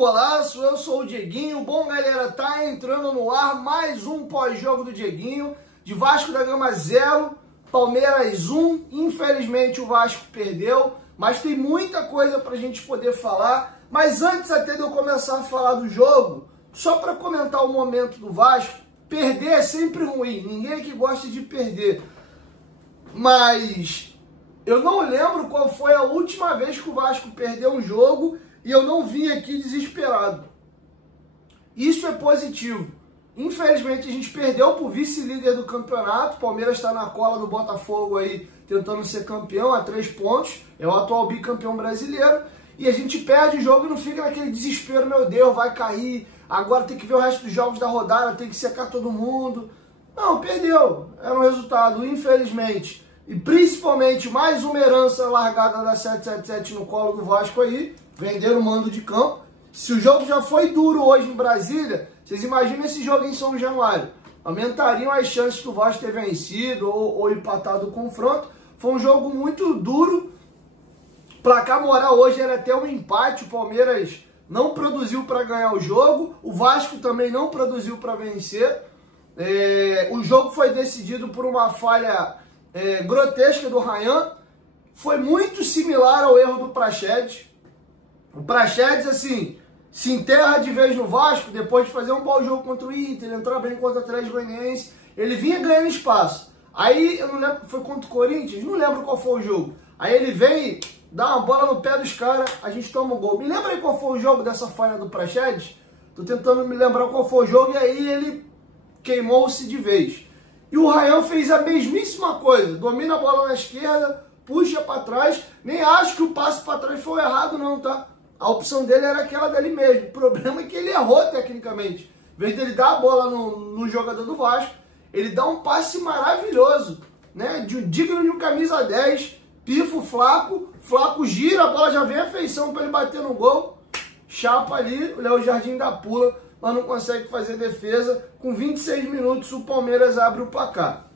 Futebolaço, eu sou o Dieguinho. Bom, galera, tá entrando no ar mais um pós-jogo do Dieguinho, de Vasco da Gama 0, Palmeiras 1. Infelizmente o Vasco perdeu, mas tem muita coisa pra gente poder falar. Mas antes até de eu começar a falar do jogo, só para comentar o momento do Vasco, perder é sempre ruim, ninguém aqui gosta de perder. Mas eu não lembro qual foi a última vez que o Vasco perdeu um jogo e eu não vim aqui desesperado. Isso é positivo. Infelizmente a gente perdeu para o vice-líder do campeonato. O Palmeiras está na cola do Botafogo aí, tentando ser campeão a 3 pontos. É o atual bicampeão brasileiro. E a gente perde o jogo e não fica naquele desespero, meu Deus, vai cair. Agora tem que ver o resto dos jogos da rodada, tem que secar todo mundo. Não, perdeu. Era um resultado, infelizmente. E principalmente mais uma herança largada da 777 no colo do Vasco aí. Vender o mando de campo. Se o jogo já foi duro hoje em Brasília, vocês imaginam esse jogo em São Januário. Aumentariam as chances do Vasco ter vencido ou empatado o confronto. Foi um jogo muito duro. Placar moral hoje era até um empate. O Palmeiras não produziu para ganhar o jogo. O Vasco também não produziu para vencer. O jogo foi decidido por uma falha grotesca do Ryan. Foi muito similar ao erro do Praxedes. O Praxedes, assim, se enterra de vez no Vasco, depois de fazer um bom jogo contra o Inter, entrar bem contra o Atlético Goianiense, ele vinha ganhando espaço. Aí, eu não lembro, foi contra o Corinthians? Não lembro qual foi o jogo. Aí ele vem, dá uma bola no pé dos caras, a gente toma um gol. Me lembra aí qual foi o jogo dessa falha do Praxedes? Tô tentando me lembrar qual foi o jogo, e aí ele queimou-se de vez. E o Ryan fez a mesmíssima coisa, domina a bola na esquerda, puxa para trás, nem acho que o passe para trás foi errado não, tá? A opção dele era aquela dele mesmo. O problema é que ele errou tecnicamente. Em vez dele dar a bola no jogador do Vasco, ele dá um passe maravilhoso, né? Digno de um camisa 10, pifa o Flaco gira, a bola já vem a feição para ele bater no gol, chapa ali, o Léo Jardim dá pula, mas não consegue fazer defesa. Com 26 minutos o Palmeiras abre o placar.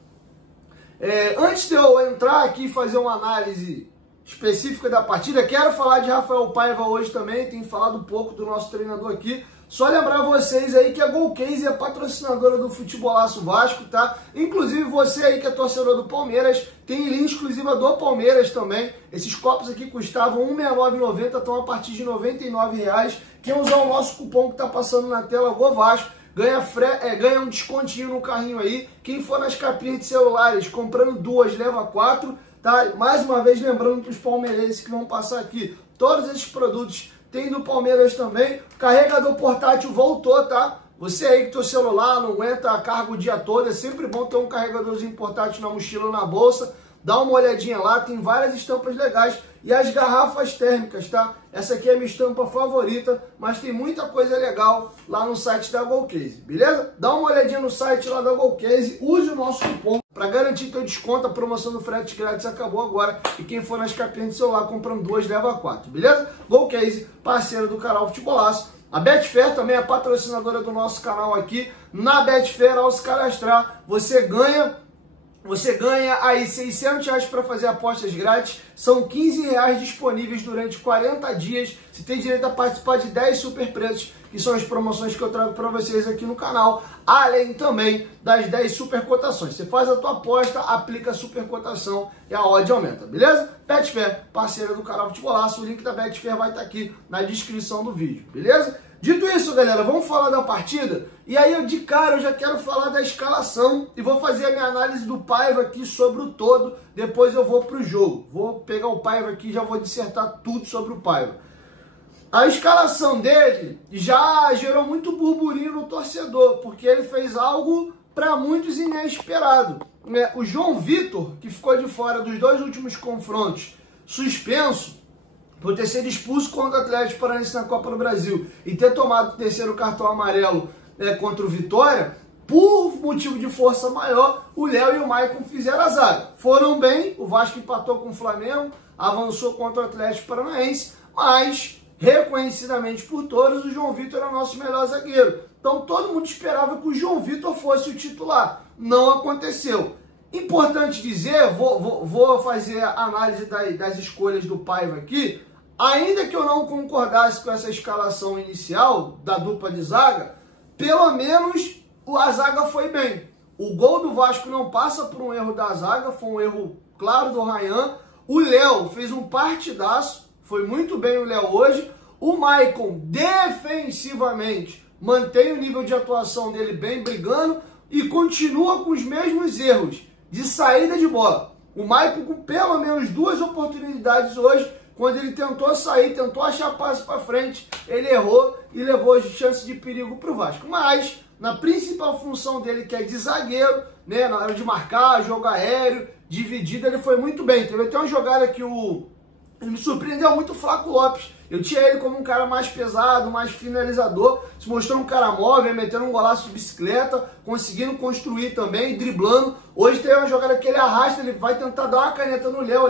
Antes de eu entrar aqui e fazer uma análise específica da partida, quero falar de Rafael Paiva hoje também, tenho falado um pouco do nosso treinador aqui. Só lembrar vocês aí que a Golcase é patrocinadora do Futebolaço Vasco, tá? Inclusive você aí que é torcedor do Palmeiras, tem linha exclusiva do Palmeiras também. Esses copos aqui custavam R$ 169,90, estão a partir de R$ 99,00. Quem usar o nosso cupom que tá passando na tela, GOVASCO, ganha um descontinho no carrinho aí. Quem for nas capinhas de celulares, comprando 2, leva 4, tá? Mais uma vez lembrando para os palmeirenses que vão passar aqui, todos esses produtos tem do Palmeiras também. O carregador portátil voltou, tá? Você aí que tem o celular, não aguenta a carga o dia todo, é sempre bom ter um carregadorzinho portátil na mochila ou na bolsa. Dá uma olhadinha lá, tem várias estampas legais. E as garrafas térmicas, tá? Essa aqui é a minha estampa favorita, mas tem muita coisa legal lá no site da Golcase, beleza? Dá uma olhadinha no site lá da Golcase, use o nosso cupom para garantir teu desconto. A promoção do frete grátis acabou agora e quem for nas capinhas de celular comprando 2, leva 4, beleza? Golcase, parceiro do canal Futebolaço. A Betfair também é patrocinadora do nosso canal aqui. Na Betfair, ao se cadastrar, você ganha aí R$600 para fazer apostas grátis. São R$15 disponíveis durante 40 dias. Você tem direito a participar de 10 super preços, que são as promoções que eu trago para vocês aqui no canal. Além também das 10 super cotações. Você faz a tua aposta, aplica a super cotação e a odd aumenta, beleza? Betfair, parceira do canal Futebolaço. O link da Betfair vai estar aqui na descrição do vídeo, beleza? Dito isso, galera, vamos falar da partida. E aí, de cara, eu já quero falar da escalação e vou fazer a minha análise do Paiva aqui sobre o todo. Depois eu vou para o jogo. Vou pegar o Paiva aqui e já vou dissertar tudo sobre o Paiva. A escalação dele já gerou muito burburinho no torcedor, porque ele fez algo para muitos inesperado. O João Vitor, que ficou de fora dos 2 últimos confrontos, suspenso, por ter sido expulso contra o Atlético Paranaense na Copa do Brasil e ter tomado o 3º cartão amarelo contra o Vitória, por motivo de força maior, o Léo e o Maicon fizeram a zaga. Foram bem, o Vasco empatou com o Flamengo, avançou contra o Atlético Paranaense, mas, reconhecidamente por todos, o João Vitor era o nosso melhor zagueiro. Então todo mundo esperava que o João Vitor fosse o titular. Não aconteceu. Importante dizer, vou fazer a análise das escolhas do Paiva aqui. ainda que eu não concordasse com essa escalação inicial da dupla de zaga, pelo menos a zaga foi bem. O gol do Vasco não passa por um erro da zaga, foi um erro claro do Ryan. O Léo fez um partidaço, foi muito bem o Léo hoje. O Maicon, defensivamente, mantém o nível de atuação dele bem brigando e continua com os mesmos erros de saída de bola. O Maicon com pelo menos 2 oportunidades hoje, quando ele tentou sair, tentou achar passe para frente, ele errou e levou chances de perigo para o Vasco. Mas, na principal função dele, que é de zagueiro, né, na hora de marcar, jogo aéreo, dividida, ele foi muito bem. Teve até uma jogada que ele me surpreendeu muito, o Flaco Lopes. Eu tinha ele como um cara mais pesado, mais finalizador, se mostrou um cara móvel, metendo um golaço de bicicleta, conseguindo construir também, driblando. Hoje tem uma jogada que ele arrasta, ele vai tentar dar uma caneta no Léo,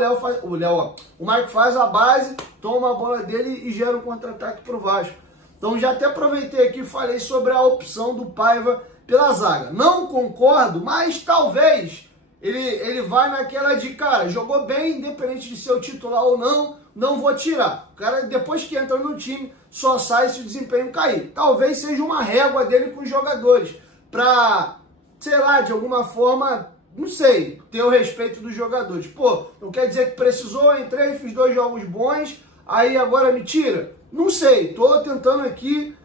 o Marco faz a base, toma a bola dele e gera um contra-ataque pro Vasco. Então já até aproveitei aqui e falei sobre a opção do Paiva pela zaga. Não concordo, mas talvez ele vai naquela de, cara, jogou bem, independente de ser o titular ou não vou tirar. O cara, depois que entra no time, só sai se o desempenho cair. Talvez seja uma régua dele com os jogadores, pra, sei lá, de alguma forma, não sei, ter o respeito dos jogadores. Pô, não quer dizer que precisou, entrei, fiz 2 jogos bons, aí agora me tira? Não sei, tô tentando aqui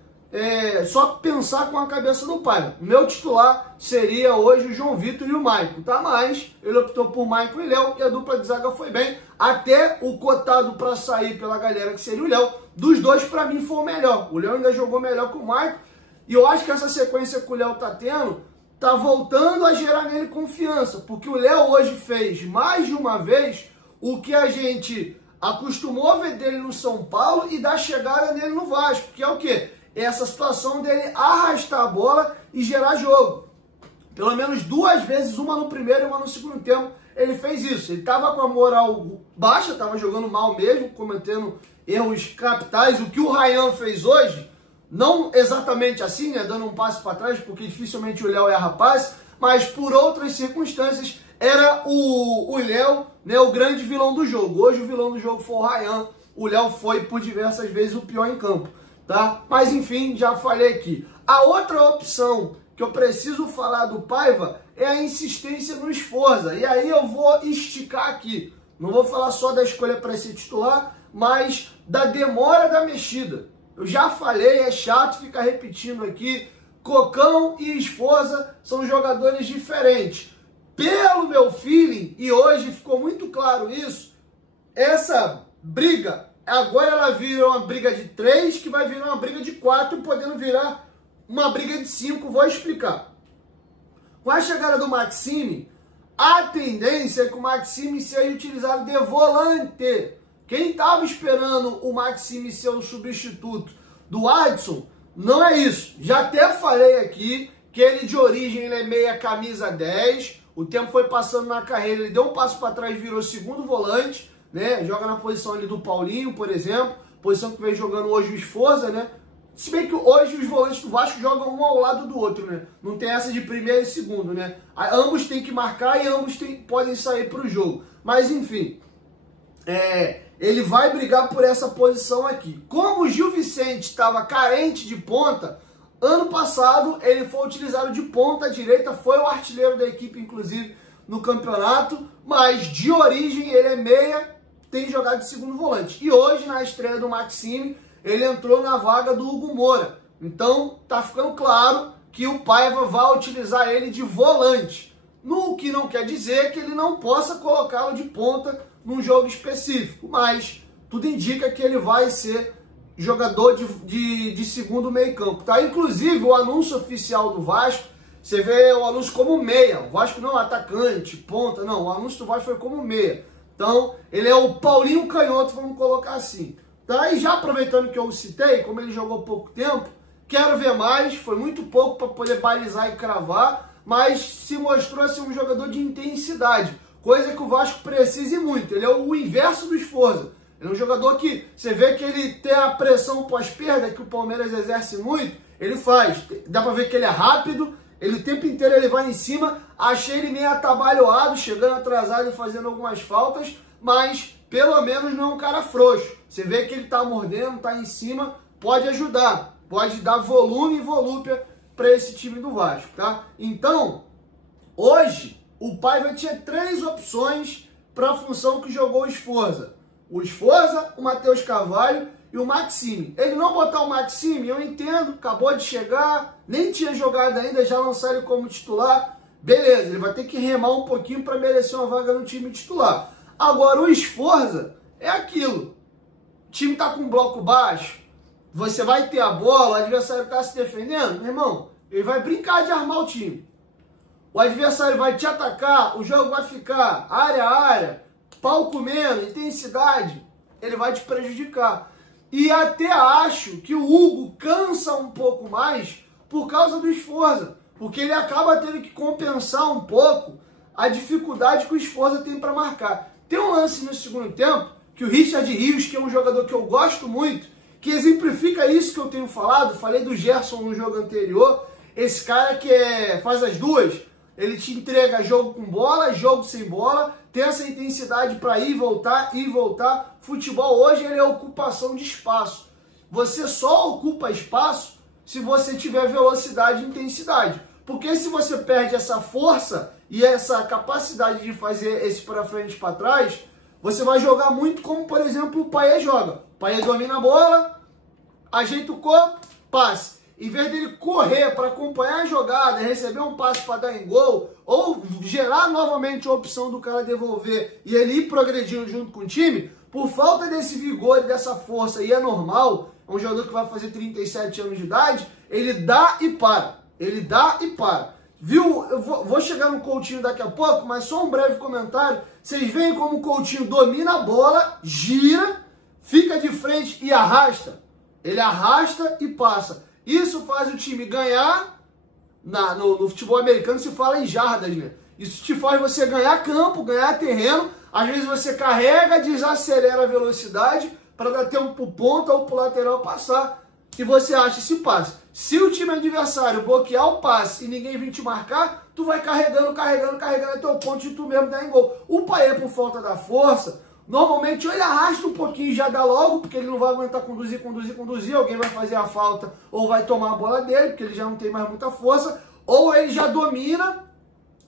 só pensar com a cabeça do pai. O meu titular seria hoje o João Vitor e o Maicon, tá? Mas ele optou por Maicon e Léo e a dupla de zaga foi bem. Até o cotado para sair pela galera, que seria o Léo, dos dois para mim foi o melhor. O Léo ainda jogou melhor que o Maicon e eu acho que essa sequência que o Léo tá tendo tá voltando a gerar nele confiança, porque o Léo hoje fez mais de uma vez o que a gente acostumou a ver dele no São Paulo e da chegada dele no Vasco, que é o quê? Essa situação dele arrastar a bola e gerar jogo. Pelo menos 2 vezes, uma no primeiro e uma no segundo tempo, ele fez isso. Ele estava com a moral baixa, estava jogando mal mesmo, cometendo erros capitais. O que o Ryan fez hoje, não exatamente assim, né, dando um passo para trás, porque dificilmente o Léo erra passe, mas por outras circunstâncias, era o Léo, né, o grande vilão do jogo. Hoje o vilão do jogo foi o Ryan, o Léo foi por diversas vezes o pior em campo. Tá? Mas enfim, já falei aqui. A outra opção que eu preciso falar do Paiva é a insistência no Sforza. E aí eu vou esticar aqui. Não vou falar só da escolha para ser titular, mas da demora da mexida. Eu já falei, é chato ficar repetindo aqui. Cocão e Sforza são jogadores diferentes. Pelo meu feeling, e hoje ficou muito claro isso, essa briga agora ela vira uma briga de 3, que vai virar uma briga de 4, podendo virar uma briga de 5. Vou explicar. Com a chegada do Maxime, a tendência é que o Maxime seja utilizado de volante. Quem estava esperando o Maxime ser o substituto do Adson, não é isso. Já até falei aqui que ele de origem ele é meia camisa 10. O tempo foi passando na carreira, ele deu um passo para trás e virou segundo volante. Né? Joga na posição ali do Paulinho, por exemplo, posição que vem jogando hoje o Sforza, né? Se bem que hoje os volantes do Vasco jogam um ao lado do outro, né? Não tem essa de primeiro e segundo, né? Ambos têm que marcar e ambos podem sair para o jogo. Mas enfim, ele vai brigar por essa posição aqui. Como o Gil Vicente estava carente de ponta, ano passado ele foi utilizado de ponta direita, foi o artilheiro da equipe, inclusive, no campeonato, mas de origem ele é meia, tem jogado de segundo volante. E hoje, na estreia do Maxime, ele entrou na vaga do Hugo Moura. Então, tá ficando claro que o Paiva vai utilizar ele de volante. No que não quer dizer que ele não possa colocá-lo de ponta num jogo específico. Mas tudo indica que ele vai ser jogador de segundo meio campo. Tá? Inclusive, o anúncio oficial do Vasco, você vê o anúncio como meia. O Vasco não é atacante, ponta, não. O anúncio do Vasco foi como meia. Então, ele é o Paulinho Canhoto, vamos colocar assim. Tá? E já aproveitando que eu citei, como ele jogou pouco tempo, quero ver mais. Foi muito pouco para poder balizar e cravar, mas se mostrou ser um jogador de intensidade. Coisa que o Vasco precisa e muito. Ele é o inverso do Sforza. Ele é um jogador que você vê que ele tem a pressão pós-perda, que o Palmeiras exerce muito, ele faz. Dá para ver que ele é rápido. Ele o tempo inteiro ele vai em cima, achei ele meio atabalhoado, chegando atrasado e fazendo algumas faltas, mas pelo menos não é um cara frouxo. Você vê que ele tá mordendo, tá em cima, pode ajudar, pode dar volume e volúpia para esse time do Vasco, tá? Então, hoje, o Paiva tinha 3 opções para a função que jogou o Sforza. O Sforza, o Matheus Carvalho e o Maxime. Ele não botar o Maxime, eu entendo, acabou de chegar, nem tinha jogado ainda, já lançaram ele como titular. Beleza, ele vai ter que remar um pouquinho para merecer uma vaga no time titular. Agora, o Sforza é aquilo. O time tá com um bloco baixo, você vai ter a bola, o adversário tá se defendendo, meu irmão, ele vai brincar de armar o time. O adversário vai te atacar, o jogo vai ficar área a área, pau comendo, intensidade, ele vai te prejudicar. E até acho que o Hugo cansa um pouco mais por causa do Sforza, porque ele acaba tendo que compensar um pouco a dificuldade que o Sforza tem para marcar. Tem um lance no segundo tempo que o Richard Rios, que é um jogador que eu gosto muito, que exemplifica isso que eu tenho falado, falei do Gerson no jogo anterior, esse cara que faz as duas, ele te entrega jogo com bola, jogo sem bola, tem essa intensidade para ir e voltar. Futebol hoje ele é ocupação de espaço. Você só ocupa espaço se você tiver velocidade e intensidade. Porque se você perde essa força e essa capacidade de fazer esse para frente e para trás, você vai jogar muito como, por exemplo, o Payet joga. O Payet domina a bola, ajeita o corpo, passe. Em vez dele correr para acompanhar a jogada, receber um passe para dar em gol, ou gerar novamente a opção do cara devolver e ele ir progredindo junto com o time, por falta desse vigor e dessa força, e é normal, é um jogador que vai fazer 37 anos de idade, ele dá e para. Ele dá e para. Viu? Eu vou chegar no Coutinho daqui a pouco, mas só um breve comentário. Vocês veem como o Coutinho domina a bola, gira, fica de frente e arrasta. Ele arrasta e passa. Isso faz o time ganhar, no futebol americano se fala em jardas, né? Isso te faz você ganhar campo, ganhar terreno. Às vezes você carrega, desacelera a velocidade para dar tempo para o ponta ou para o lateral passar. E você acha esse passe. Se o time adversário bloquear o passe e ninguém vir te marcar, tu vai carregando até o ponto de tu mesmo dar em gol. O Payet, por falta da força, normalmente ou ele arrasta um pouquinho e já dá logo, porque ele não vai aguentar conduzir, alguém vai fazer a falta ou vai tomar a bola dele, porque ele já não tem mais muita força, ou ele já domina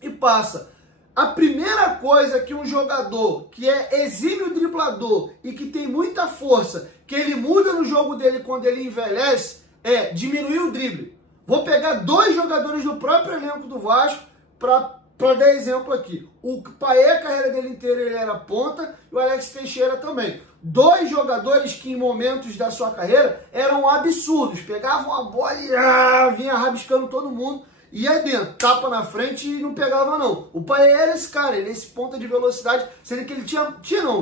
e passa. A primeira coisa que um jogador que é exímio driblador e que tem muita força, que ele muda no jogo dele quando ele envelhece, é diminuir o drible. Vou pegar 2 jogadores do próprio elenco do Vasco para dar exemplo aqui. O Payet, a carreira dele inteira, ele era ponta, e o Alex Teixeira também. 2 jogadores que em momentos da sua carreira eram absurdos. Pegavam a bola e vinha rabiscando todo mundo. Ia dentro, tapa na frente e não pegava não. O Payet era esse cara, ele é esse ponta de velocidade, sendo que ele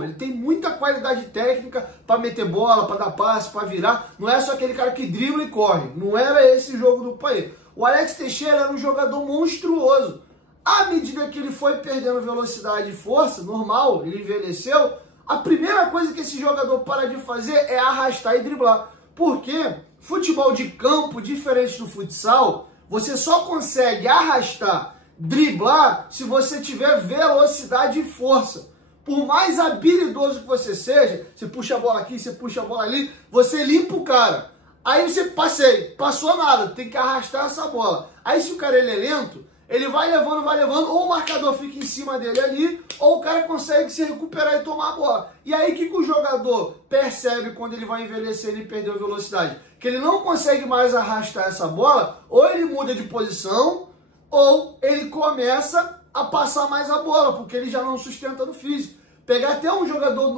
ele tem muita qualidade técnica para meter bola, para dar passe, para virar. Não é só aquele cara que dribla e corre. Não era esse o jogo do Payet. O Alex Teixeira era um jogador monstruoso. À medida que ele foi perdendo velocidade e força, normal, ele envelheceu, a primeira coisa que esse jogador para de fazer é arrastar e driblar. Porque futebol de campo, diferente do futsal, você só consegue arrastar, driblar, se você tiver velocidade e força. Por mais habilidoso que você seja, você puxa a bola aqui, você puxa a bola ali, você limpa o cara. Aí você passou nada, tem que arrastar essa bola. Aí se o cara ele é lento, ele vai levando, ou o marcador fica em cima dele ali, ou o cara consegue se recuperar e tomar a bola. E aí o que o jogador percebe quando ele vai envelhecer e perdeu velocidade? Que ele não consegue mais arrastar essa bola, ou ele muda de posição, ou ele começa a passar mais a bola, porque ele já não sustenta no físico. Pegar até um jogador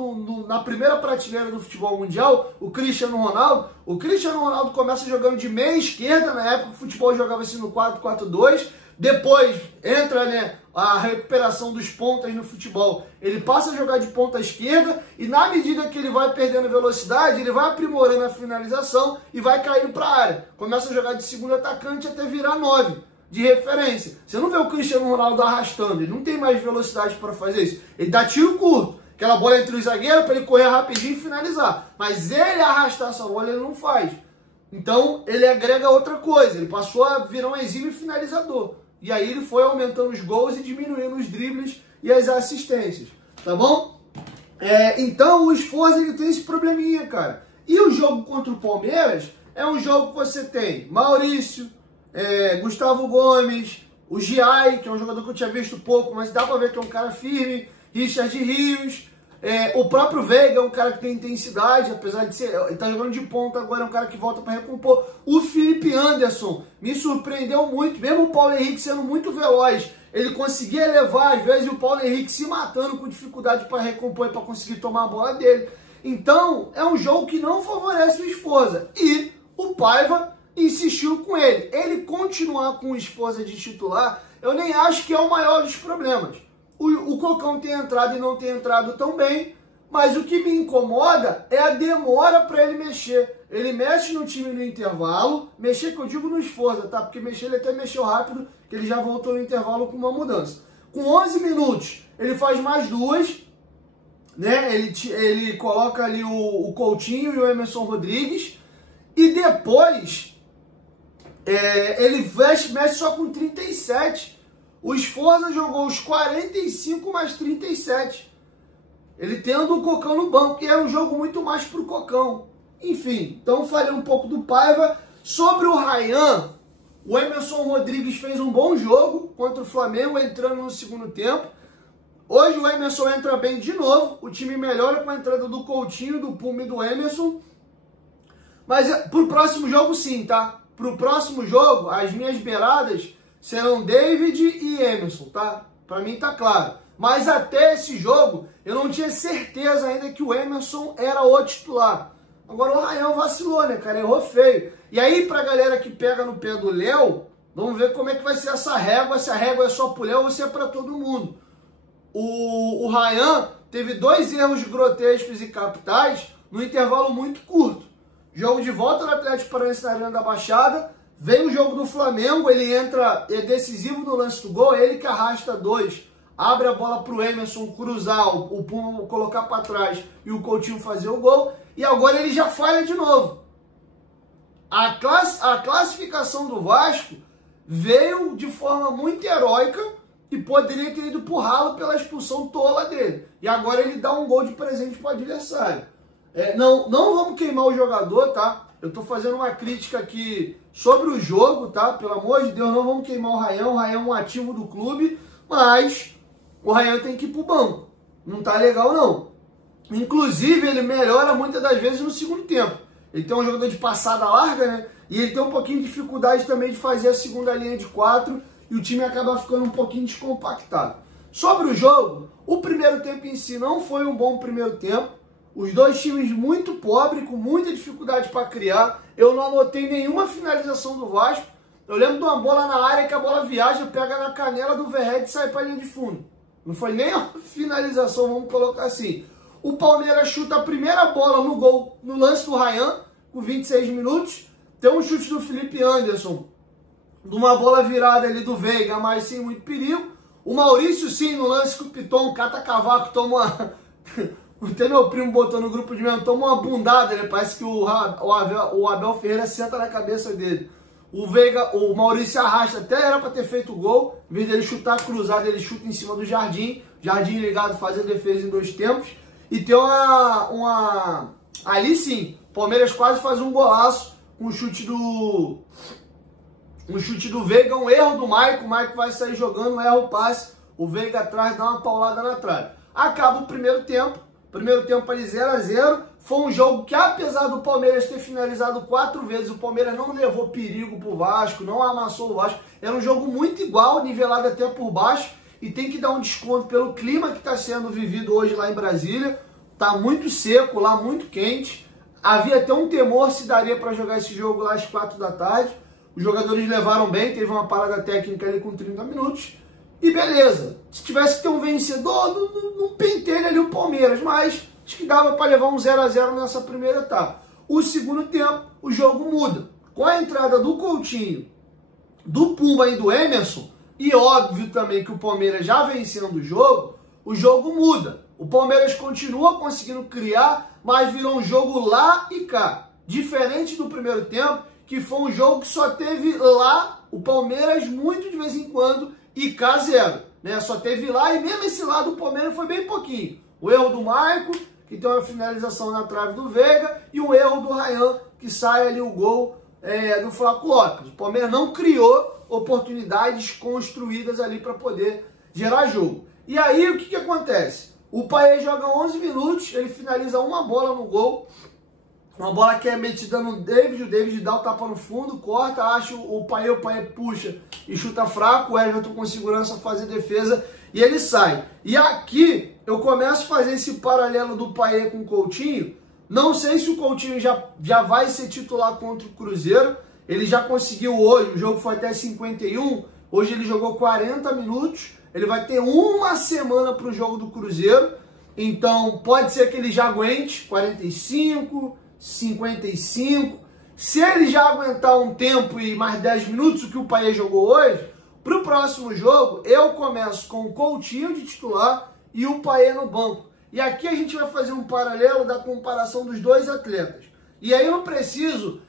na primeira prateleira do futebol mundial, o Cristiano Ronaldo. O Cristiano Ronaldo começa jogando de meia esquerda, na época o futebol jogava assim no 4-4-2, depois entra a recuperação dos pontas no futebol. Ele passa a jogar de ponta esquerda e na medida que ele vai perdendo velocidade, ele vai aprimorando a finalização e vai caindo para a área. Começa a jogar de segundo atacante até virar 9 de referência. Você não vê o Cristiano Ronaldo arrastando, ele não tem mais velocidade para fazer isso. Ele dá tiro curto, aquela bola entre os zagueiros para ele correr rapidinho e finalizar. Mas ele arrastar essa bola ele não faz. Então ele agrega outra coisa, ele passou a virar um exímio finalizador. E aí ele foi aumentando os gols e diminuindo os dribles e as assistências, tá bom? Então o Sforza ele tem esse probleminha, cara. E o jogo contra o Palmeiras é um jogo que você tem Maurício, Gustavo Gomes, o Giai, que é um jogador que eu tinha visto pouco, mas dá pra ver que é um cara firme, Richard Rios, o próprio Veiga é um cara que tem intensidade, apesar de ser, ele tá jogando de ponta agora, é um cara que volta para recompor. O Felipe Anderson me surpreendeu muito, mesmo o Paulo Henrique sendo muito veloz, ele conseguia levar, às vezes, o Paulo Henrique se matando com dificuldade para recompor e para conseguir tomar a bola dele. Então, é um jogo que não favorece o Sforza. E o Paiva insistiu com ele. Ele continuar com o Sforza de titular, eu nem acho que é o maior dos problemas. O Cocão tem entrado e não tem entrado tão bem, mas o que me incomoda é a demora para ele mexer. Ele mexe no time no intervalo, mexer que eu digo no Sforza, tá? Porque mexer ele até mexeu rápido, que ele já voltou no intervalo com uma mudança. Com 11 minutos, ele faz mais duas, né? Ele coloca ali o Coutinho e o Emerson Rodrigues, e depois ele mexe só com 37. O Sforza jogou os 45 mais 37. Ele tendo o Cocão no banco, e é um jogo muito mais pro Cocão. Enfim, então falei um pouco do Paiva. Sobre o Ryan, o Emerson Rodrigues fez um bom jogo contra o Flamengo, entrando no segundo tempo. Hoje o Emerson entra bem de novo, o time melhora com a entrada do Coutinho, do Puma e do Emerson. Mas pro próximo jogo sim, tá? Pro próximo jogo, as minhas beiradas serão David e Emerson, tá? Pra mim tá claro. Mas até esse jogo, eu não tinha certeza ainda que o Emerson era o titular. Agora o Ryan vacilou, né, cara? Errou feio. E aí, pra galera que pega no pé do Léo, vamos ver como é que vai ser essa régua, se a régua é só pro Léo ou se é pra todo mundo. O Ryan teve 2 erros grotescos e capitais no intervalo muito curto. Jogo de volta do Atlético Paranaense na Arena da Baixada, vem o jogo do Flamengo, ele entra, é decisivo no lance do gol, é ele que arrasta 2, abre a bola pro Emerson cruzar, o Puma colocar para trás e o Coutinho fazer o gol, e agora ele já falha de novo. A classificação do Vasco veio de forma muito heróica e poderia ter ido pro ralo pela expulsão tola dele. E agora ele dá um gol de presente pro adversário. Não vamos queimar o jogador, tá? Eu tô fazendo uma crítica aqui sobre o jogo, tá? Pelo amor de Deus, não vamos queimar o Ryan é um ativo do clube, mas o Ryan tem que ir pro banco. Não tá legal, não. Inclusive, ele melhora muitas das vezes no segundo tempo. Ele tem um jogador de passada larga, né? E ele tem um pouquinho de dificuldade também de fazer a segunda linha de 4 e o time acaba ficando um pouquinho descompactado. Sobre o jogo, o primeiro tempo em si não foi um bom primeiro tempo. Os dois times muito pobres, com muita dificuldade para criar. Eu não anotei nenhuma finalização do Vasco. Eu lembro de uma bola na área que a bola viaja, pega na canela do Verret e sai para a linha de fundo. Não foi nem a finalização, vamos colocar assim. O Palmeiras chuta a primeira bola no gol, no lance do Ryan, com 26 minutos. Tem um chute do Felipe Anderson, de uma bola virada ali do Veiga, mas sem muito perigo. O Maurício, sim, no lance que o Piton, cata cavaco, toma... Até meu primo botou no grupo de mesmo, toma uma bundada, né? Parece que o Abel Ferreira senta na cabeça dele. O Maurício arrasta, até era para ter feito o gol, em vez dele chutar cruzado, ele chuta em cima do Jardim. Jardim ligado, faz a defesa em 2 tempos. E tem ali sim, Palmeiras quase faz um golaço com o chute do Veiga, um erro do Maicon. O Maicon vai sair jogando, erra o passe, o Veiga atrás dá uma paulada na trave. Acaba o primeiro tempo ali 0-0, foi um jogo que, apesar do Palmeiras ter finalizado 4 vezes, o Palmeiras não levou perigo pro Vasco, não amassou o Vasco, era um jogo muito igual, nivelado até por baixo, e tem que dar um desconto pelo clima que está sendo vivido hoje lá em Brasília, tá muito seco lá, muito quente, havia até um temor se daria para jogar esse jogo lá às 4 da tarde, os jogadores levaram bem, teve uma parada técnica ali com 30 minutos, e beleza, se tivesse que ter um vencedor, não pentelha ali o Palmeiras, mas acho que dava para levar um 0-0 nessa primeira etapa. O segundo tempo, o jogo muda. Com a entrada do Coutinho, do Puma e do Emerson, e óbvio também que o Palmeiras já vencendo o jogo muda. O Palmeiras continua conseguindo criar, mas virou um jogo lá e cá. Diferente do primeiro tempo, que foi um jogo que só teve lá o Palmeiras muito de vez em quando, e cá 0, né? Só teve lá, e mesmo esse lado o Palmeiras foi bem pouquinho. O erro do Maicon, que tem uma finalização na trave do Veiga, e o erro do Ryan, que sai ali o gol do Flaco Lopes. O Palmeiras não criou oportunidades construídas ali para poder gerar jogo. E aí o que acontece? O Payet joga 11 minutos, ele finaliza uma bola no gol, uma bola que é metida no David, o David dá o tapa no fundo, corta, acha o Payet puxa e chuta fraco, o Everton com segurança faz a defesa e ele sai. E aqui eu começo a fazer esse paralelo do Payet com o Coutinho. Não sei se o Coutinho já vai ser titular contra o Cruzeiro, ele já conseguiu hoje, o jogo foi até 51, hoje ele jogou 40 minutos, ele vai ter uma semana para o jogo do Cruzeiro, então pode ser que ele já aguente 45, 55. Se ele já aguentar um tempo e mais 10 minutos, o que o Payet jogou hoje, para o próximo jogo eu começo com o Coutinho de titular e o Payet no banco. E aqui a gente vai fazer um paralelo da comparação dos dois atletas. E aí eu não preciso,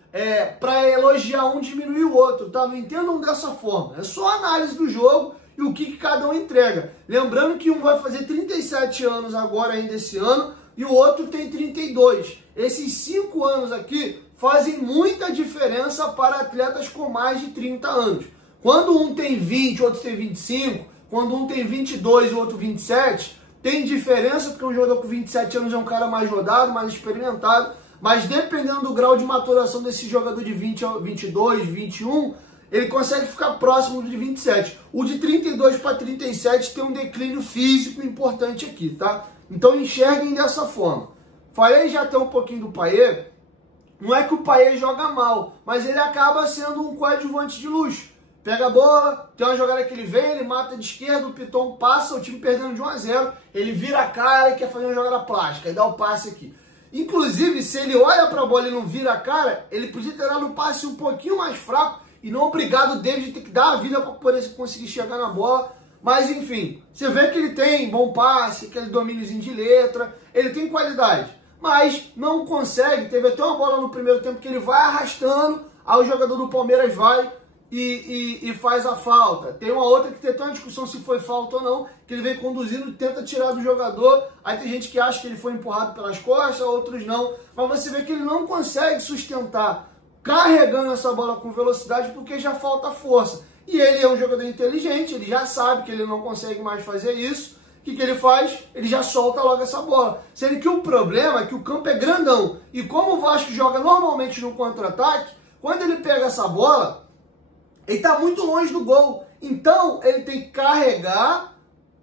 para elogiar um, diminuir o outro, tá? Não entendam dessa forma. É só análise do jogo e o que cada um entrega. Lembrando que um vai fazer 37 anos agora ainda esse ano e o outro tem 32. Esses 5 anos aqui fazem muita diferença para atletas com mais de 30 anos. Quando um tem 20, o outro tem 25, quando um tem 22 e o outro 27, tem diferença porque um jogador com 27 anos é um cara mais rodado, mais experimentado, mas dependendo do grau de maturação desse jogador de 20 a 22, 21, ele consegue ficar próximo do de 27. O de 32 para 37 tem um declínio físico importante aqui, tá? Então enxerguem dessa forma. Falei já até um pouquinho do Payet. Não é que o Payet joga mal, mas ele acaba sendo um coadjuvante de luxo. Pega a bola, tem uma jogada que ele vem, ele mata de esquerda, o Piton passa, o time perdendo de 1 a 0, ele vira a cara e quer fazer uma jogada plástica, e dá o passe aqui. Inclusive, se ele olha para a bola e não vira a cara, ele podia ter dado um passe um pouquinho mais fraco e não obrigado o David a ter que dar a vida para poder conseguir chegar na bola. Mas enfim, você vê que ele tem bom passe, aquele domíniozinho de letra, ele tem qualidade, mas não consegue. Teve até uma bola no primeiro tempo que ele vai arrastando, aí o jogador do Palmeiras vai e faz a falta. Tem uma outra que tem até uma discussão se foi falta ou não, que ele vem conduzindo e tenta tirar do jogador. Aí tem gente que acha que ele foi empurrado pelas costas, outros não. Mas você vê que ele não consegue sustentar carregando essa bola com velocidade porque já falta força. E ele é um jogador inteligente, ele já sabe que ele não consegue mais fazer isso. O que ele faz? Ele já solta logo essa bola. Sendo que o problema é que o campo é grandão. E como o Vasco joga normalmente no contra-ataque, quando ele pega essa bola, ele está muito longe do gol. Então, ele tem que carregar,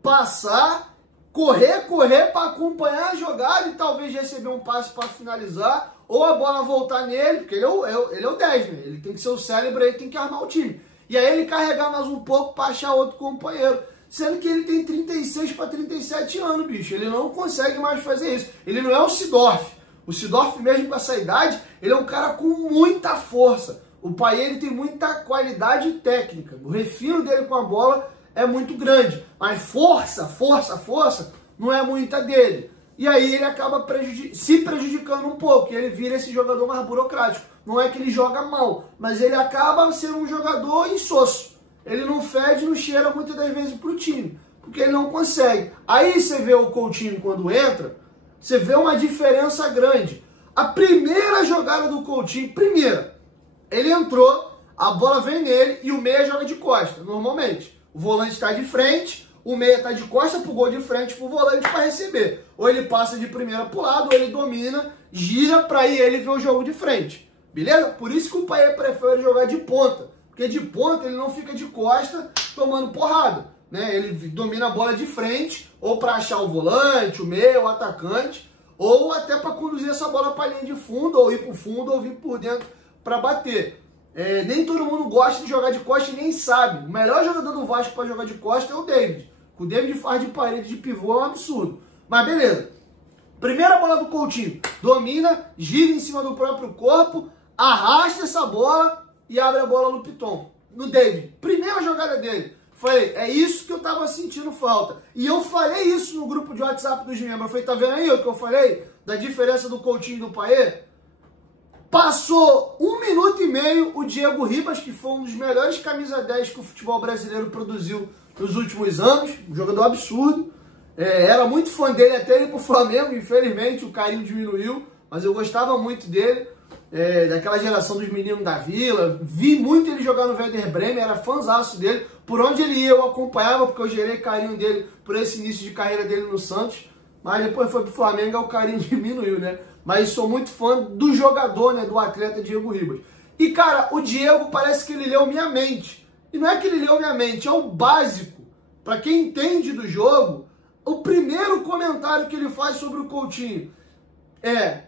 passar, correr para acompanhar a jogada e talvez receber um passe para finalizar, ou a bola voltar nele, porque ele é o 10, né? Ele tem que ser o cérebro, ele tem que armar o time. E aí ele carregar mais um pouco para achar outro companheiro. Sendo que ele tem 36 para 37 anos, bicho. Ele não consegue mais fazer isso. Ele não é o Seedorf. O Seedorf, mesmo com essa idade, ele é um cara com muita força. O Payet, ele tem muita qualidade técnica. O refino dele com a bola é muito grande. Mas força não é muita dele. E aí ele acaba se prejudicando um pouco. E ele vira esse jogador mais burocrático. Não é que ele joga mal, mas ele acaba sendo um jogador insosso. Ele não fede, não cheira muitas das vezes pro time. Porque ele não consegue. Aí você vê o Coutinho quando entra, você vê uma diferença grande. A primeira jogada do Coutinho, ele entrou, a bola vem nele e o meia joga de costa, normalmente. O volante está de frente, o meia está de costa pro gol de frente pro volante para receber. Ou ele passa de primeira pro lado, ou ele domina, gira para ir ele ver o jogo de frente. Beleza? Por isso que o Payet prefere jogar de ponta. Porque de ponta ele não fica de costa tomando porrada. Né? Ele domina a bola de frente, ou para achar o volante, o meia, o atacante, ou até para conduzir essa bola para a linha de fundo, ou ir para o fundo, ou vir por dentro para bater. Nem todo mundo gosta de jogar de costa e nem sabe. O melhor jogador do Vasco para jogar de costa é o David. O David faz de parede de pivô, é um absurdo. Mas beleza. Primeira bola do Coutinho. Domina, gira em cima do próprio corpo, arrasta essa bola e abre a bola no Piton. No David. Primeira jogada dele. Falei, é isso que eu tava sentindo falta. E eu falei isso no grupo de WhatsApp dos membros. Eu falei, tá vendo aí o que eu falei? Da diferença do Coutinho e do Payet? Passou 1 minuto e meio, o Diego Ribas, que foi um dos melhores camisa 10 que o futebol brasileiro produziu nos últimos anos, um jogador absurdo, Era muito fã dele até ele ir pro Flamengo, infelizmente o carinho diminuiu, mas eu gostava muito dele, daquela geração dos meninos da Vila. Vi muito ele jogar no Werder Bremen, era fãzaço dele. Por onde ele ia eu acompanhava, porque eu gerei carinho dele por esse início de carreira dele no Santos. Mas depois foi pro Flamengo, o carinho diminuiu, né? Mas sou muito fã do jogador, né? Do atleta Diego Ribas. E, cara, o Diego parece que ele leu minha mente. E não é que ele leu minha mente, é o básico. Para quem entende do jogo, o primeiro comentário que ele faz sobre o Coutinho é: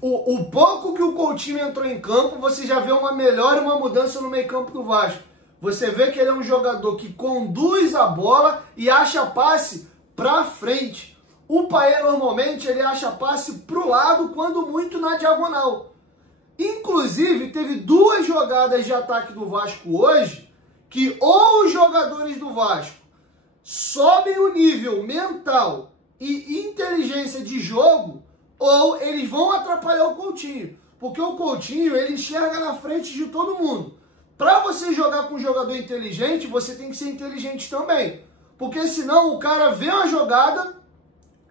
o pouco que o Coutinho entrou em campo, você já vê uma melhora e uma mudança no meio-campo do Vasco. Você vê que ele é um jogador que conduz a bola e acha passe para frente. O Payet normalmente ele acha passe para o lado, quando muito na diagonal. Inclusive, teve 2 jogadas de ataque do Vasco hoje que ou os jogadores do Vasco sobem o nível mental e inteligência de jogo, ou eles vão atrapalhar o Coutinho. Porque o Coutinho, ele enxerga na frente de todo mundo. Para você jogar com um jogador inteligente, você tem que ser inteligente também. Porque senão o cara vê uma jogada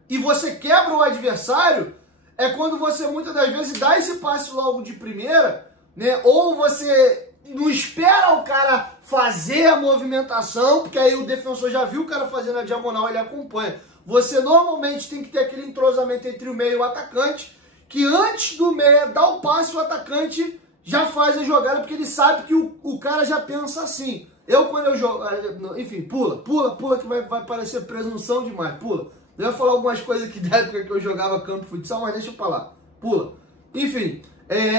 e você quebra o adversário, é quando você muitas das vezes dá esse passe logo de primeira, né? Ou você não espera o cara fazer a movimentação, porque aí o defensor já viu o cara fazendo a diagonal, ele acompanha. Você normalmente tem que ter aquele entrosamento entre o meio e o atacante, que antes do meia dar o passe, o atacante já faz a jogada, porque ele sabe que o cara já pensa assim. Quando eu jogo... Enfim, pula, que vai parecer presunção demais, pula. Eu ia falar algumas coisas aqui da época que eu jogava campo de futsal, mas deixa eu falar. Pula. Enfim,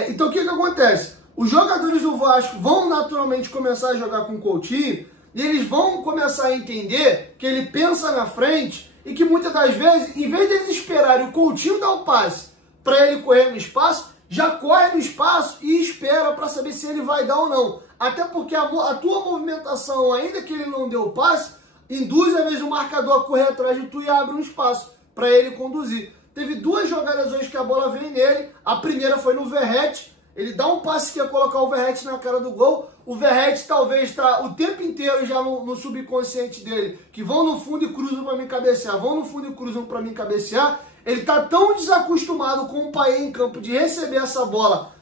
então o que acontece? Os jogadores do Vasco vão naturalmente começar a jogar com o Coutinho, e eles vão começar a entender que ele pensa na frente, e que muitas das vezes, em vez de eles esperarem o Coutinho dar o passe para ele correr no espaço, já corre no espaço e espera para saber se ele vai dar ou não. Até porque a tua movimentação, ainda que ele não deu o passe, induz às vezes o marcador a correr atrás de tu e abre um espaço para ele conduzir. Teve 2 jogadas hoje que a bola veio nele. A primeira foi no Verratti. Ele dá um passe que ia colocar o Verratti na cara do gol. O Verratti talvez está o tempo inteiro já no subconsciente dele, que vão no fundo e cruzam para mim cabecear, vão no fundo e cruzam para mim cabecear. Ele está tão desacostumado com o Payet em campo de receber essa bola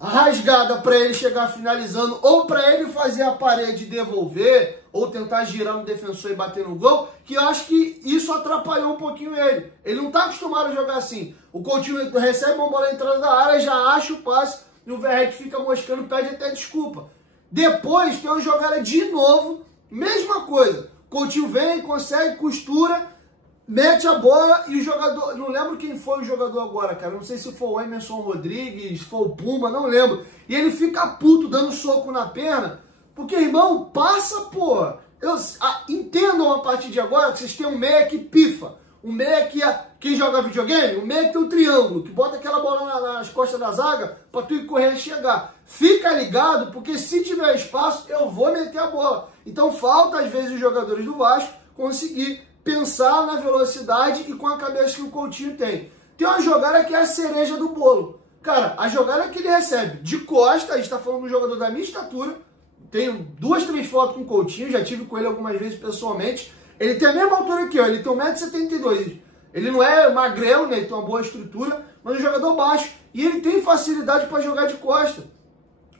rasgada para ele chegar finalizando, ou para ele fazer a parede e devolver, ou tentar girar no defensor e bater no gol, que eu acho que isso atrapalhou um pouquinho ele. Ele não está acostumado a jogar assim. O Coutinho recebe uma bola na entrada da área, já acha o passe, e o Verratti fica moscando, pede até desculpa. Depois tem uma jogada de novo, mesma coisa. Coutinho vem, consegue, costura, mete a bola e o jogador... Não lembro quem foi o jogador agora, cara. Não sei se foi o Emerson Rodrigues, foi o Puma, não lembro. E ele fica puto, dando soco na perna, porque, irmão, passa, pô. Entendam a partir de agora que vocês têm um meia que pifa. Um meia que... Quem joga videogame? O meia que tem um triângulo, que bota aquela bola nas costas da zaga pra tu ir correr e chegar. Fica ligado, porque se tiver espaço, eu vou meter a bola. Então falta, às vezes, os jogadores do Vasco conseguir pensar na velocidade e com a cabeça que o Coutinho tem. Tem uma jogada que é a cereja do bolo. Cara, a jogada que ele recebe de costa, a gente tá falando de um jogador da minha estatura, tenho 2, 3 fotos com o Coutinho, já tive com ele algumas vezes pessoalmente. Ele tem a mesma altura que eu, ele tem 1,72 m. Ele não é magrelo, né? Ele tem uma boa estrutura, mas é um jogador baixo. E ele tem facilidade para jogar de costa.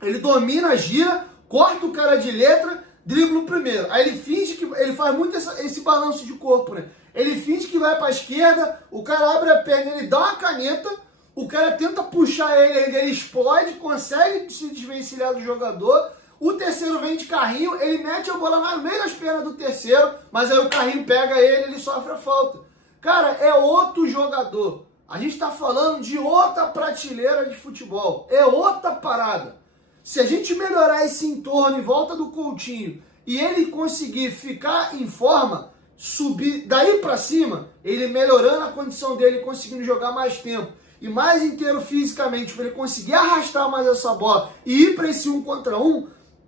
Ele domina, gira, corta o cara de letra, dribla o primeiro. Aí ele finge que... Ele faz muito esse balanço de corpo, né? Ele finge que vai para a esquerda, o cara abre a perna, ele dá uma caneta, o cara tenta puxar ele explode, consegue se desvencilhar do jogador. O terceiro vem de carrinho, ele mete a bola no meio das pernas do terceiro, mas aí o carrinho pega ele sofre a falta. Cara, é outro jogador. A gente está falando de outra prateleira de futebol. É outra parada. Se a gente melhorar esse entorno em volta do Coutinho e ele conseguir ficar em forma, subir daí para cima, ele melhorando a condição dele, conseguindo jogar mais tempo e mais inteiro fisicamente, para ele conseguir arrastar mais essa bola e ir para esse 1 contra 1,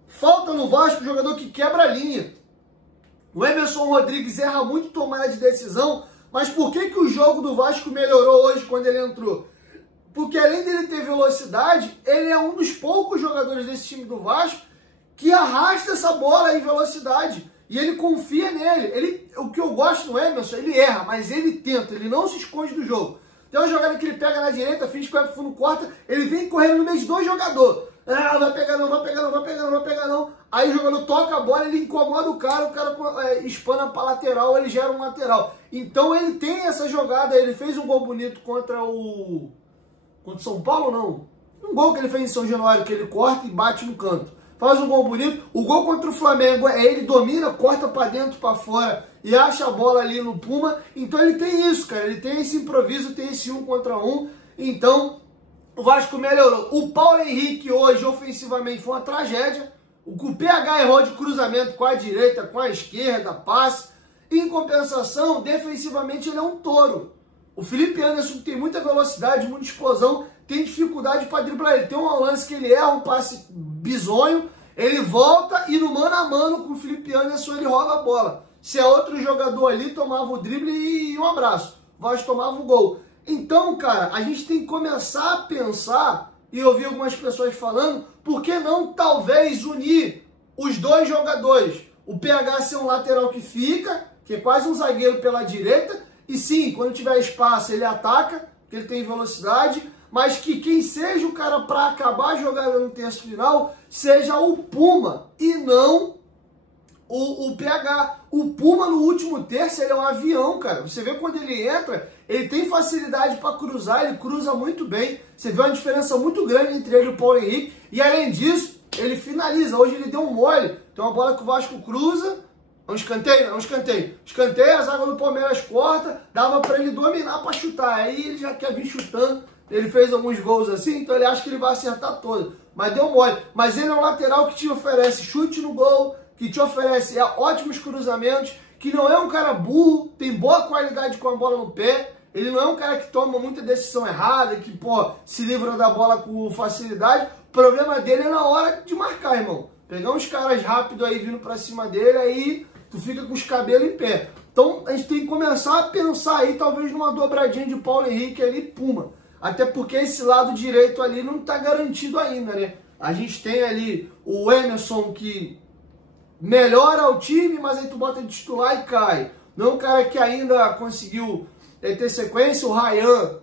falta no Vasco um jogador que quebra a linha. O Emerson Rodrigues erra muito tomada de decisão. Mas por que o jogo do Vasco melhorou hoje quando ele entrou? Porque além dele ter velocidade, ele é um dos poucos jogadores desse time do Vasco que arrasta essa bola em velocidade. E ele confia nele. O que eu gosto no Emerson, ele erra, mas ele tenta, ele não se esconde do jogo. Tem uma jogada que ele pega na direita, finge que vai pro fundo, corta, ele vem correndo no meio de 2 jogadores. Ah, vai pegar não, vai pegar não, vai pegar não, vai pegar não. Aí o jogador toca a bola, ele incomoda o cara espana pra lateral, ele gera um lateral. Então ele tem essa jogada, ele fez um gol bonito contra o São Paulo, não. Um gol que ele fez em São Januário, que ele corta e bate no canto. Faz um gol bonito. O gol contra o Flamengo, ele domina, corta pra dentro, pra fora e acha a bola ali no Puma. Então ele tem isso, cara. Ele tem esse improviso, tem esse 1 contra 1. Então o Vasco melhorou. O Paulo Henrique hoje, ofensivamente, foi uma tragédia. O PH errou de cruzamento com a direita, com a esquerda, passe. Em compensação, defensivamente, ele é um touro. O Felipe Anderson, que tem muita velocidade, muita explosão, tem dificuldade para driblar ele. Tem um lance que ele erra um passe bizonho, ele volta e no mano a mano com o Felipe Anderson ele rouba a bola. Se é outro jogador ali, tomava o drible e um abraço. O Vasco tomava o gol. Então, cara, a gente tem que começar a pensar, e eu vi algumas pessoas falando, por que não talvez unir os 2 jogadores? O PH ser um lateral que fica, que é quase um zagueiro pela direita, e sim, quando tiver espaço ele ataca, porque ele tem velocidade, mas que quem seja o cara para acabar a jogada no terço final seja o Puma e não o PH. O Puma no último terço ele é um avião, cara. Você vê quando ele entra, ele tem facilidade para cruzar, ele cruza muito bem. Você vê uma diferença muito grande entre ele e o Paulo Henrique. E além disso, ele finaliza. Hoje ele deu um mole. Tem uma bola que o Vasco cruza. É um escanteio? É um escanteio. Escanteio, a zaga do Palmeiras corta, dava para ele dominar para chutar. Aí ele já quer vir chutando. Ele fez alguns gols assim, então ele acha que ele vai acertar todo. Mas deu mole. Mas ele é um lateral que te oferece chute no gol, que te oferece ótimos cruzamentos, que não é um cara burro, tem boa qualidade com a bola no pé. Ele não é um cara que toma muita decisão errada, que, pô, se livra da bola com facilidade. O problema dele é na hora de marcar, irmão. Pegar uns caras rápidos aí vindo pra cima dele, aí tu fica com os cabelos em pé. Então a gente tem que começar a pensar aí, talvez numa dobradinha de Paulo Henrique ali, Puma. Até porque esse lado direito ali não tá garantido ainda, né? A gente tem ali o Emerson que melhora o time, mas aí tu bota de titular e cai. Não é um cara que ainda conseguiu ter sequência. O Ryan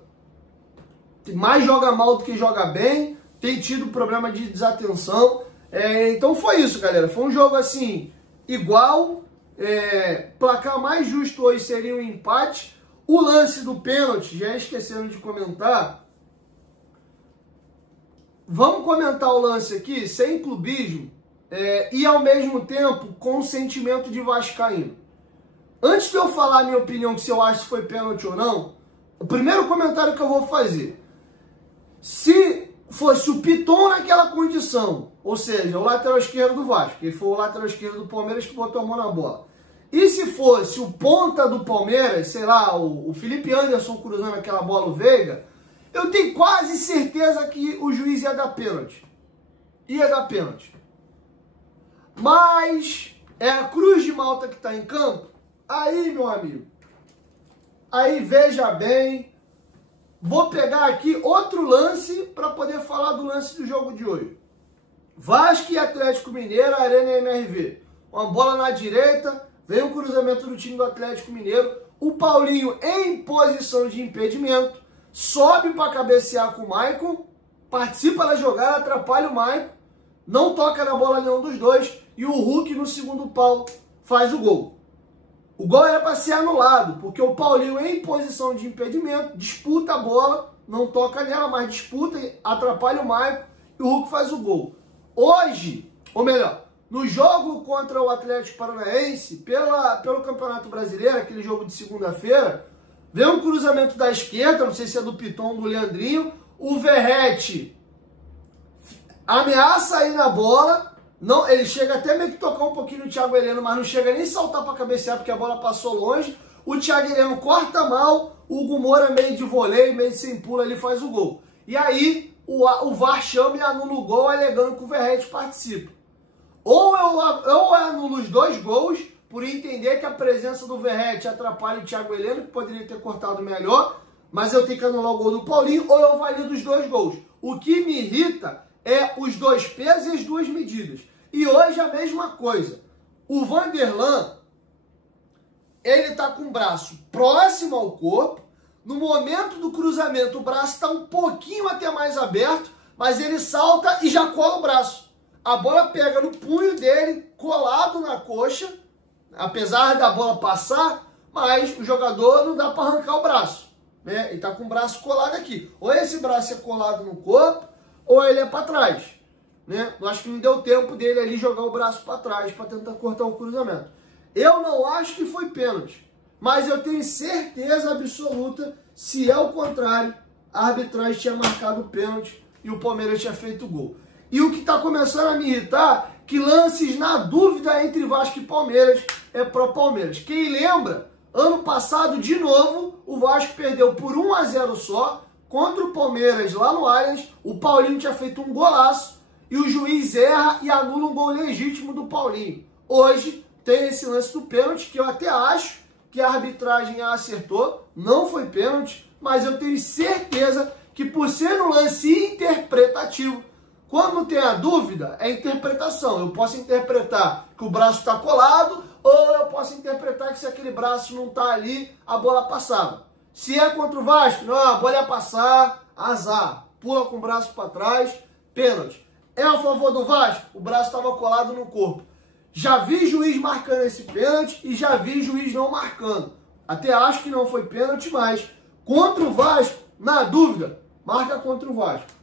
mais joga mal do que joga bem, tem tido problema de desatenção. Então foi isso, galera. Foi um jogo assim, igual. Placar mais justo hoje seria um empate. O lance do pênalti, já esquecendo de comentar. Vamos comentar o lance aqui, sem clubismo, e ao mesmo tempo com sentimento de vascaíno. Antes de eu falar a minha opinião, que se eu acho que foi pênalti ou não, o primeiro comentário que eu vou fazer. Se fosse o Piton naquela condição, ou seja, o lateral esquerdo do Vasco, que foi o lateral esquerdo do Palmeiras que botou a mão na bola. E se fosse o ponta do Palmeiras, sei lá, o Felipe Anderson cruzando aquela bola, o Veiga, eu tenho quase certeza que o juiz ia dar pênalti. Ia dar pênalti. Mas é a Cruz de Malta que está em campo. Aí, meu amigo, aí veja bem, vou pegar aqui outro lance para poder falar do lance do jogo de hoje. Vasco e Atlético Mineiro, Arena MRV. Uma bola na direita, vem o cruzamento do time do Atlético Mineiro. O Paulinho em posição de impedimento, sobe para cabecear com o Maicon, participa da jogada, atrapalha o Maicon, não toca na bola nenhum dos dois, e o Hulk no segundo pau faz o gol. O gol era para ser anulado, porque o Paulinho em posição de impedimento, disputa a bola, não toca nela, mas disputa, atrapalha o Maicon, e o Hulk faz o gol. Hoje, ou melhor, no jogo contra o Atlético Paranaense, pelo Campeonato Brasileiro, aquele jogo de segunda-feira, veio um cruzamento da esquerda, não sei se é do Piton ou do Leandrinho, o Verratti ameaça aí na bola, não, ele chega até meio que tocar um pouquinho no Thiago Heleno, mas não chega nem saltar para cabecear porque a bola passou longe. O Thiago Heleno corta mal, o Hugo Moura meio de voleio, meio de sem pulo, ali faz o gol. E aí o VAR chama e anula o gol, alegando que o Verratti participa. Ou eu anulo os 2 gols, por entender que a presença do Verratti atrapalha o Thiago Heleno, que poderia ter cortado melhor, mas eu tenho que anular o gol do Paulinho, ou eu valido os 2 gols. O que me irrita é os 2 pesos e as 2 medidas. E hoje a mesma coisa. O Vanderlan, ele tá com o braço próximo ao corpo. No momento do cruzamento, o braço está um pouquinho até mais aberto, mas ele salta e já cola o braço. A bola pega no punho dele, colado na coxa, apesar da bola passar, mas o jogador não dá para arrancar o braço, né? Ele tá com o braço colado aqui. Ou esse braço é colado no corpo, ou ele é para trás, né? Eu acho que não deu tempo dele ali jogar o braço para trás para tentar cortar o cruzamento. Eu não acho que foi pênalti, mas eu tenho certeza absoluta, se é o contrário, a arbitragem tinha marcado o pênalti e o Palmeiras tinha feito o gol. E o que está começando a me irritar, que lances na dúvida entre Vasco e Palmeiras é pro Palmeiras. Quem lembra, ano passado, de novo, o Vasco perdeu por 1-0 só contra o Palmeiras lá no Allianz. O Paulinho tinha feito um golaço e o juiz erra e anula um gol legítimo do Paulinho. Hoje tem esse lance do pênalti, que eu até acho que a arbitragem acertou, não foi pênalti, mas eu tenho certeza que por ser um lance interpretativo, quando tem a dúvida, é interpretação. Eu posso interpretar que o braço está colado, ou eu posso interpretar que se aquele braço não está ali, a bola passava. Se é contra o Vasco, não, a bola ia passar, azar. Pula com o braço para trás, pênalti. É a favor do Vasco? O braço estava colado no corpo. Já vi juiz marcando esse pênalti e já vi juiz não marcando. Até acho que não foi pênalti, mas contra o Vasco, na dúvida, marca contra o Vasco.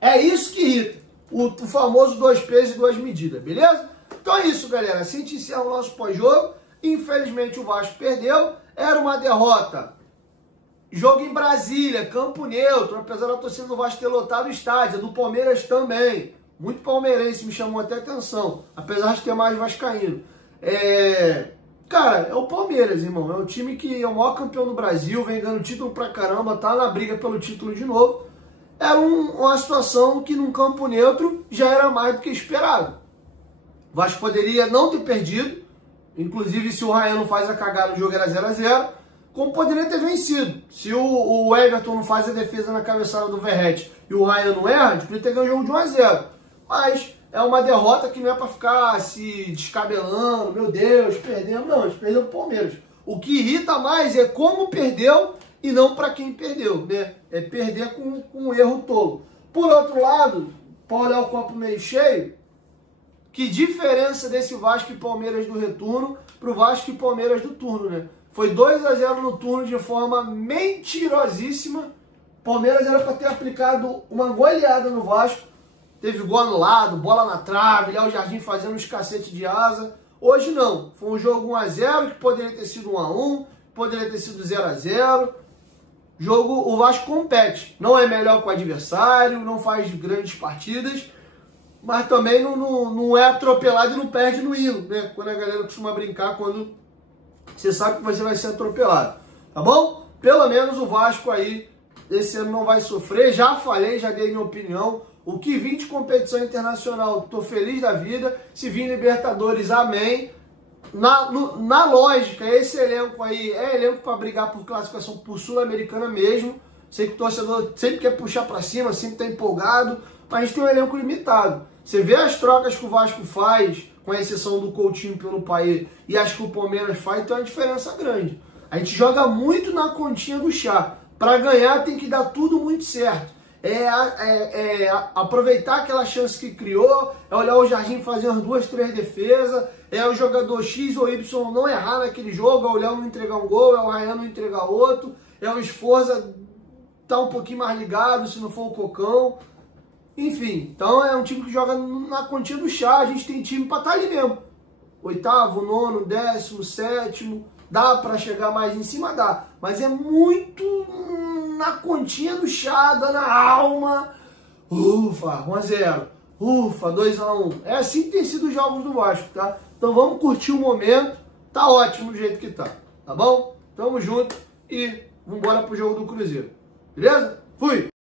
É isso que irrita. O famoso 2 pesos e 2 medidas, beleza? Então é isso, galera. Assim a gente encerra o nosso pós-jogo. Infelizmente o Vasco perdeu. Era uma derrota. Jogo em Brasília, campo neutro. Apesar da torcida do Vasco ter lotado o estádio. Do Palmeiras também. Muito palmeirense, me chamou até atenção. Apesar de ter mais vascaíno. Cara, é o Palmeiras, irmão. É um time que é o maior campeão do Brasil. Vem ganhando título pra caramba. Tá na briga pelo título de novo. Era uma situação que num campo neutro já era mais do que esperado. O Vasco poderia não ter perdido. Inclusive, se o Ryan não faz a cagada, o jogo era 0-0. Como poderia ter vencido. Se o Everton não faz a defesa na cabeçada do Verratti e o Ryan não erra, a gente podia ter ganho o jogo de 1-0. Mas é uma derrota que não é para ficar se descabelando. Meu Deus, perdemos. Não, a gente perdeu o Palmeiras. O que irrita mais é como perdeu e não para quem perdeu, né? É perder com um erro tolo. Por outro lado, para olhar o copo meio cheio, que diferença desse Vasco e Palmeiras do retorno para o Vasco e Palmeiras do turno, né? Foi 2-0 no turno de forma mentirosíssima. Palmeiras era para ter aplicado uma goleada no Vasco. Teve gol anulado, bola na trave, Léo Jardim fazendo uns cacete de asa. Hoje não. Foi um jogo 1-0 que poderia ter sido 1-1, poderia ter sido 0-0. Jogo, o Vasco compete. Não é melhor que o adversário, não faz grandes partidas, mas também não é atropelado e não perde no hino, né? Quando a galera costuma brincar, quando você sabe que você vai ser atropelado. Tá bom? Pelo menos o Vasco aí, esse ano não vai sofrer. Já falei, já dei minha opinião. O que vir de competição internacional, tô feliz da vida. Se vir Libertadores, amém. Na lógica, esse elenco aí é elenco para brigar por classificação por Sul-Americana mesmo. Sei que o torcedor sempre quer puxar para cima, sempre tá empolgado, mas a gente tem um elenco limitado. Você vê as trocas que o Vasco faz, com a exceção do Coutinho pelo Paê, e as que o Palmeiras faz, tem uma diferença grande. A gente joga muito na continha do chá. Para ganhar tem que dar tudo muito certo. Aproveitar aquela chance que criou, é olhar o Jardim fazer umas 2, 3 defesas, é o jogador X ou Y não errar naquele jogo, é o Léo não entregar um gol, é o Ryan não entregar outro, é o Esforza tá um pouquinho mais ligado, se não for o Cocão. Enfim, então é um time que joga na continha do chá, a gente tem time para estar ali mesmo. 8º, 9º, 10º, 7º, dá para chegar mais em cima, dá, mas é muito na continha do chá, dá na alma. Ufa, 1-0, ufa, 2-1. É assim que tem sido os jogos do Vasco, tá? Então vamos curtir o momento, tá ótimo do jeito que tá bom? Tamo junto e vambora pro jogo do Cruzeiro, beleza? Fui!